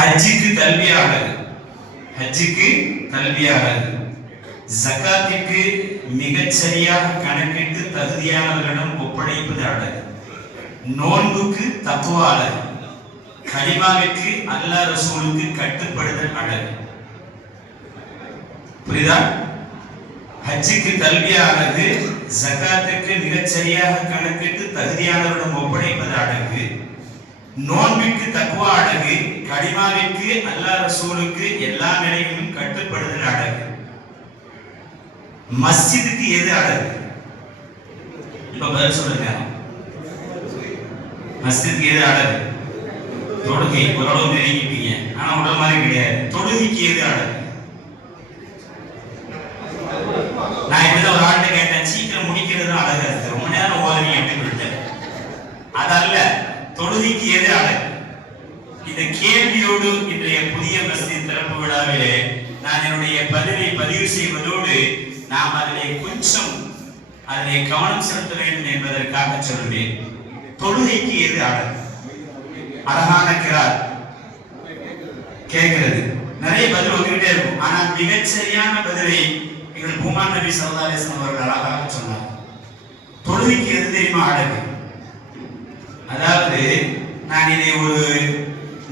ஹஜ்ஜுக்கு கல்வியாகாது ஹஜ்ஜுக்கு கல்வியாகாது ஜக்காத்திற்கு மிகச்சரியாக கணக்கிட்டு தகுதியானவர்களிடம் ஒப்படைப்பது அழகு நோன்புக்கு தத்துவ அழகு கலிமாவிற்கு அல்லாஹ் ரசூலுக்கு கட்டுப்படுதல் அழகு. புரியுதா? ஹஜ்ஜுக்கு கல்வியானது அழகு ஜக்காத்துக்கு மிகச்சரியாக கணக்கிட்டு தகுதியானவரிடம் ஒப்படைப்பது அழகு நோன்பிற்கு தக்குவா அழகு கடிமாவிற்கு அல்லா ரசூலுக்கு எல்லா நிலையிலும் கட்டுப்படுதல் அழகு. மஸ்ஜிதுக்கு எது அழகு? இப்ப பதில் சொல்லுங்க. மஸ்ஜிதுக்கு எது அழகு? தொழுகை. ஓரளவு நெருங்கிட்டீங்க. ஆனா உடல் மாதிரி கிடையாது. தொழுகைக்கு எது அழகு? நான் இப்படிதான் ஒரு ஆள்கிட்ட கேட்டேன் சீக்கிரம் முடிக்கிறது தான் அழகா இருக்கு ரொம்ப நேரம் ஓதுறீங்க அப்படின்னு சொல்லிட்டேன் அதல்ல தொழுகைக்கு எது இந்த கேள்வியோடு இன்றைய புதிய மசித் திறப்பு விழாவிலே நான் என்னுடைய பதிலை பதிவு செய்வதோடு நாம் அதிலே கொஞ்சம் அதிலே கவனம் செலுத்த வேண்டும் என்பதற்காக சொல்வேன் தொழுகைக்கு எது அழகு அழகான கிரார். கேட்கிறது. நிறைய பதில் வந்துகிட்டே இருக்கும். ஆனா மிகச்சரியான பதிலை எங்கள் பூமான் நபி சல்லா அலிஸ்லாம் அவர்கள் அழகாக சொன்னார். தொழுகைக்கு எது தெரியுமா அழகு? அதாவது நான் இதை ஒரு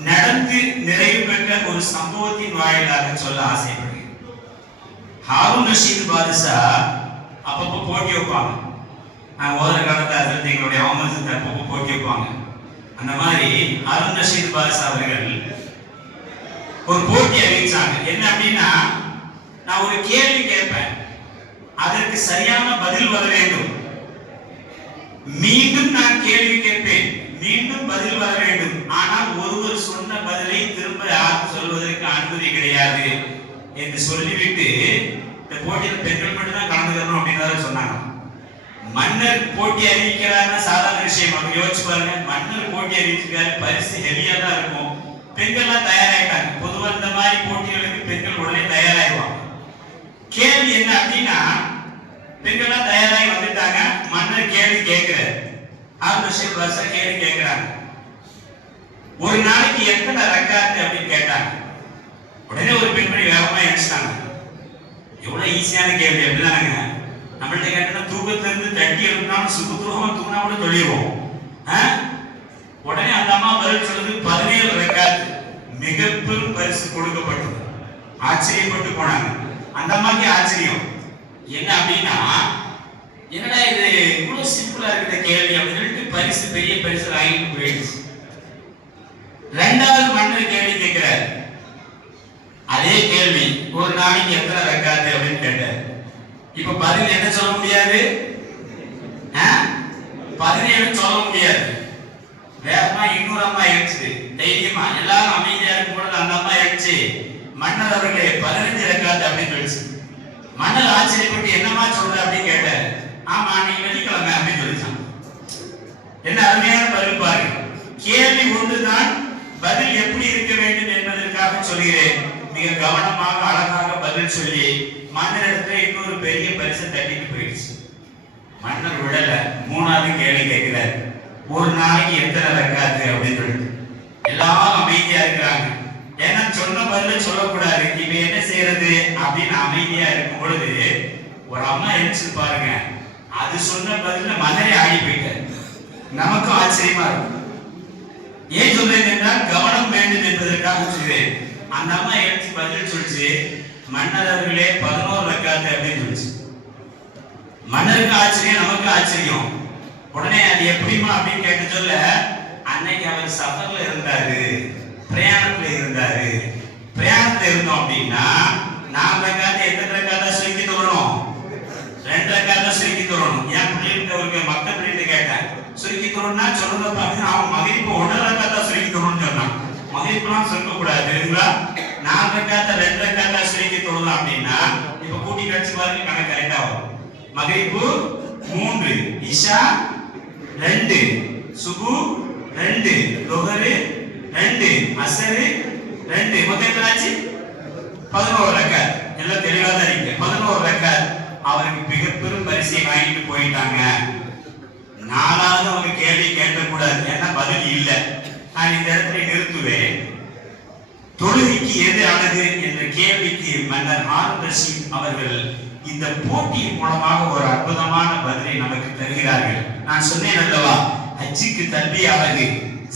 நடந்து நிறைவு பெற்ற ஒரு சம்பவத்தின் வாயிலாக சொல்ல ஆசைப்படுகிறேன். ஹாரூன் ரஷீத் பாதுஷா அப்பப்போ போட்டி வைப்பாங்க. நான் ஓதுற காலத்தில் அதில் எங்களுடைய அவமதித்து அப்பப்போ போட்டி வைப்பாங்க. அந்த மாதிரி ஹாரூன் ரஷீத் பாதுஷா அவர்கள் ஒரு போட்டி அறிவிச்சாங்க. என்ன அப்படின்னா நான் ஒரு கேள்வி கேட்பேன். அதற்கு சரியான பதில் வர வேண்டும். மீண்டும் நான் கேள்வி கேட்பேன். மீண்டும் பதில் வர வேண்டும். ஆனால் ஒருவர் சொன்ன பதிலை திரும்ப யாரும் சொல்வதற்கு அனுமதி கிடையாது என்று சொல்லிவிட்டு இந்த போட்டியில் பெண்கள் மட்டும்தான் கலந்துக்கிறோம் கலந்துக்கணும் அப்படின்னு சொன்னாங்க. மன்னர் போட்டி அறிவிக்கிறாருன்னா சாதாரண விஷயம். அப்படி யோசிச்சு பாருங்க. மன்னர் போட்டி அறிவிச்சிருக்காரு பரிசு ஹெவியா தான் இருக்கும். பெண்கள்லாம் தயாராகிட்டாங்க பொதுவாக இந்த மாதிரி போட்டிகளுக்கு பெண்கள் உடனே தயாராகிடுவாங்க கேள்வி என்ன அப்படின்னா பெண்கள்லாம் தயாராகி வந்துட்டாங்க. மன்னர் கேள்வி கேட்கிறார். ஆர்வஷிப் வருஷம் கேள்வி கேட்கிறாங்க. ஒரு நாளைக்கு எத்தனை ரக்காத்து அப்படின்னு கேட்டாங்க. உடனே ஒரு பெண்மணி வேகமா எழுச்சிட்டாங்க எவ்வளவு ஈஸியான கேள்வி அப்படிதாங்க நம்மள்ட்ட கேட்டா தூக்கத்துல இருந்து தட்டி எழுப்பினாலும் சுகுத்துவமா தூங்கினா கூட சொல்லிடுவோம். உடனே அந்த அம்மா பதில் சொல்லுது பதினேழு ரக்காத்து. மிக பெரும் பரிசு கொடுக்கப்பட்டது. ஆச்சரியப்பட்டு போனாங்க. அந்த அம்மாக்கு ஆச்சரியம். என்ன அப்படின்னா என்னடா இது இவ்வளவு சிம்பிளா இருக்கிற கேள்வி அப்படின்னு சொல்லிட்டு பரிசு பெரிய பரிசு வாங்கிட்டு போயிடுச்சு. ரெண்டாவது மன்னர் கேள்வி கேட்கிறார். அதே கேள்வி ஒரு நாளைக்கு எத்தனை ரக்காது அப்படின்னு கேட்டார். இப்ப பதில் என்ன சொல்ல முடியாது? பதினேழு சொல்ல முடியாது? வேகமா இன்னொரு அம்மா ஆயிடுச்சு தைரியமா எல்லாரும் அமைதியா இருக்கும் பொழுது அந்த அம்மா எழுச்சு மன்னர் அவர்களே பதினெட்டு மணல் ஆச்சரியப்பட்டு என்னமா சொல்ற அப்படின்னு கேட்டாரு. ஆமா நீங்க வெள்ளிக்கிழமை அப்படின்னு சொல்லிச்சான் என்ன அருமையான பதில் பாருங்க கேள்வி ஒன்றுதான் பதில் எப்படி இருக்க வேண்டும் என்பதற்காக சொல்கிறேன். மிக கவனமாக அழகாக பதில் சொல்லி மன்னரிடத்துல இன்னொரு பெரிய பரிசு தட்டிட்டு போயிடுச்சு. மன்னர் விடல மூணாவது கேள்வி கேட்கிறார். ஒரு நாளைக்கு எத்தனை ரக்காது அப்படின்னு சொல்லிட்டு. எல்லாரும் அமைதியா இருக்கிறாங்க. ஏன்னா சொன்ன பதில சொல்லக்கூடாது. இப்ப என்ன செய்யறது அப்படின்னு அமைதியா இருக்கும் பொழுது ஒரு அம்மா எழுச்சு பாருங்க. அது சொன்ன பதில மன்னரே ஆகி போயிட்டாரு நமக்கும் ஆச்சரியமா இருக்கும். ஏன் சொல்றேன் என்றால் கவனம் வேண்டும் என்பதற்காக சொல்றேன். அந்த அம்மா எழுச்சி பதில் சொல்லிச்சு. மன்னர் அவர்களே பதினோரு ரக்காத்து அப்படின்னு சொல்லிச்சு. மன்னருக்கு ஆச்சரியம் நமக்கு ஆச்சரியம். உடனே அது எப்படிமா அப்படின்னு கேட்டு சொல்ல அன்னைக்கு அவர் சஃபர்ல இருந்தாரு. பிரயாணத்துல இருந்தாரு. பிரயாணத்துல இருந்தோம் அப்படின்னா நாலு ரக்காத்து எத்தனை ரக்காத்தா சுருக்கி தரணும் ரெண்டு ரக்காத்தா சுருக்கி தரணும் என் பிள்ளைகிட்ட ஒரு மத்த பிள்ளைகிட்ட கேட்டேன் சுருக்கி தரணும்னா சொல்றத பார்த்து அவன் மகிழ்ப்பு ஒன்றரை ரக்காத்தா சுருக்கி தரணும்னு சொன்னான் மகிழ்ப்புலாம் சுருக்க கூடாது தெரியுங்களா நாலு ரக்காத்த ரெண்டு ரக்காத்தா சுருக்கி தரணும் அப்படின்னா இப்ப கூட்டி கழிச்சு பாருங்க கணக்கு கரெக்டா வரும். மகிழ்ப்பு மூன்று. இஷா ரெண்டு. சுபு ரெண்டு. லொஹரு ரெண்டு அசரு ரெண்டு. மொத்தம் எத்தனாச்சு பதினோரு ரெக்கார் எல்லாம் தெளிவா தான் இருக்கு. பதினோரு ரெக்கார் அவருக்கு மிக பெரும் பரிசை வாங்கிட்டு போயிட்டாங்க. நாலாவது அவங்க கேள்வி கேட்கக்கூடாது. ஏன்னா பதில் இல்லை. நான் இந்த இடத்துல நிறுத்துவேன். தொழுகைக்கு எது அழகு என்ற கேள்விக்கு மன்னர் ஹாரூன் ரஷீத் அவர்கள் இந்த போட்டியின் மூலமாக ஒரு அற்புதமான பதிலை நமக்கு தருகிறார்கள். நான் சொன்னேன் அல்லவா? ஹஜ்ஜுக்கு தம்பி அழகு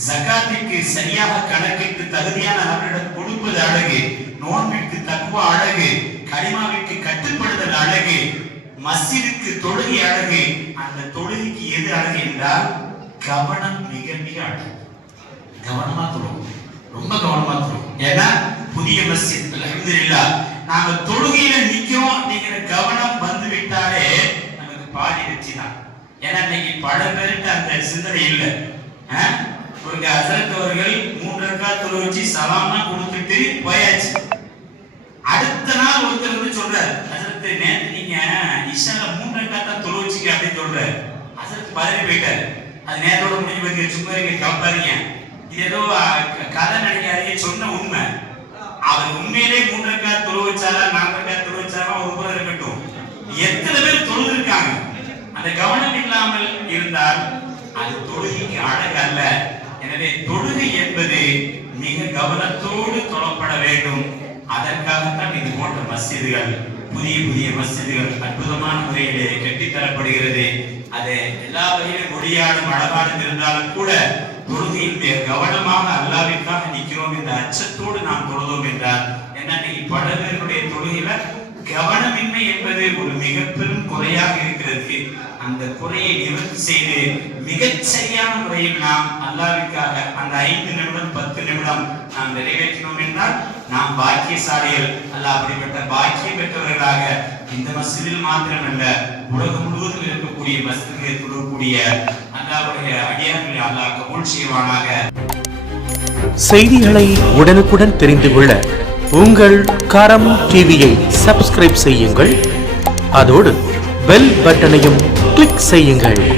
ஜகாத்திற்கு சரியாக கணக்கிட்டு தகுதியான அவரிடம் கொடுப்பது அழகு நோன்பிற்கு தக்குவ அழகு கரிமாவிற்கு கட்டுப்படுதல் அழகு மஸ்ஜிதுக்கு தொழுகை அழகு. அந்த தொழுகைக்கு எது அழகு என்றால் கவனம் மிக மிக அழகு. கவனமா தொழுவோம். ரொம்ப கவனமா தொழுவோம். ஏன்னா புதிய மசித் அல்ஹம்துலில்லாஹ் நாம தொழுகையில நிக்கிறோம் அப்படிங்கிற கவனம் வந்து விட்டாலே நமக்கு பாதி வெற்றி தான் ஏன்னா இன்னைக்கு பல பேருக்கு அந்த சிந்தனை இல்லை. ஆ? ஒரு ஹசரத் அவர்கள் மூன்று ரக்கா தொழு வச்சு சலாம்லாம் கொடுத்துட்டு போயாச்சு. அடுத்த நாள் ஒருத்தர் வந்து சொல்றாரு ஹசரத் நேத்து நீங்க இஷால மூன்று ரக்கா தான் தொழு வச்சுக்க அப்படின்னு சொல்றாரு. ஹசரத் பதறி போயிட்டாரு. அது நேரத்தோட முடிஞ்சு போய் சும்மா இருங்க கலப்பாருங்க இது ஏதோ கதை நினைக்காதீங்க சொன்ன உண்மை. அவர் உண்மையிலே மூன்று ரக்கா தொழு வச்சாரா நாலு ரக்கா தொழு வச்சாரா ஒரு புறம் இருக்கட்டும். எத்தனை பேர் தொழுது இருக்காங்க அந்த கவனம் இல்லாமல் இருந்தால் அது தொழுகைக்கு அழகு அல்ல எனவே தொழுகை என்பது மிக கவனத்தோடு தொழப்பட வேண்டும். அதற்காகத்தான் இது போன்ற மசிதுகள் புதிய புதிய மசிதுகள் அற்புதமான முறையிலே கட்டித்தரப்படுகிறது. அது எல்லா வகையிலும் ஒளியாடும் அழகாடும் இருந்தாலும் கூட தொழுகையில் மிக கவனமாக அல்லாவிற்காக நிற்கிறோம் என்ற அச்சத்தோடு நாம் தொழுதோம் என்றார் என்ன பல பேருடைய தொழுகையில கவனமின்மை என்பது ஒரு மிக பெரும் குறையாக இருக்கிறது. அந்த குறையை நிவர்த்தி செய்து மிகச் சரியான முறையில் நாம் அல்லாவிற்காக அந்த ஐந்து நிமிடம் பத்து நிமிடம் நாம் நிறைவேற்றினோம் என்றால் நாம் பாக்கியசாலிகள். அல்ல அப்படிப்பட்ட பாக்கியம் பெற்றவர்களாக இந்த மசிதில் மாத்திரமல்ல உலகம் முழுவதும் இருக்கக்கூடிய மஸ்ஜிதில் தொடரக்கூடிய அல்லாவுடைய அடியார்களை அல்லாஹ் கபூல் செய்வானாக. செய்திகளை உடனுக்குடன் தெரிந்து கொள்ள உங்கள் கரம் டிவியை சப்ஸ்கிரைப் செய்யுங்கள். அதோடு பெல் பட்டனையும் கிளிக் செய்யுங்கள்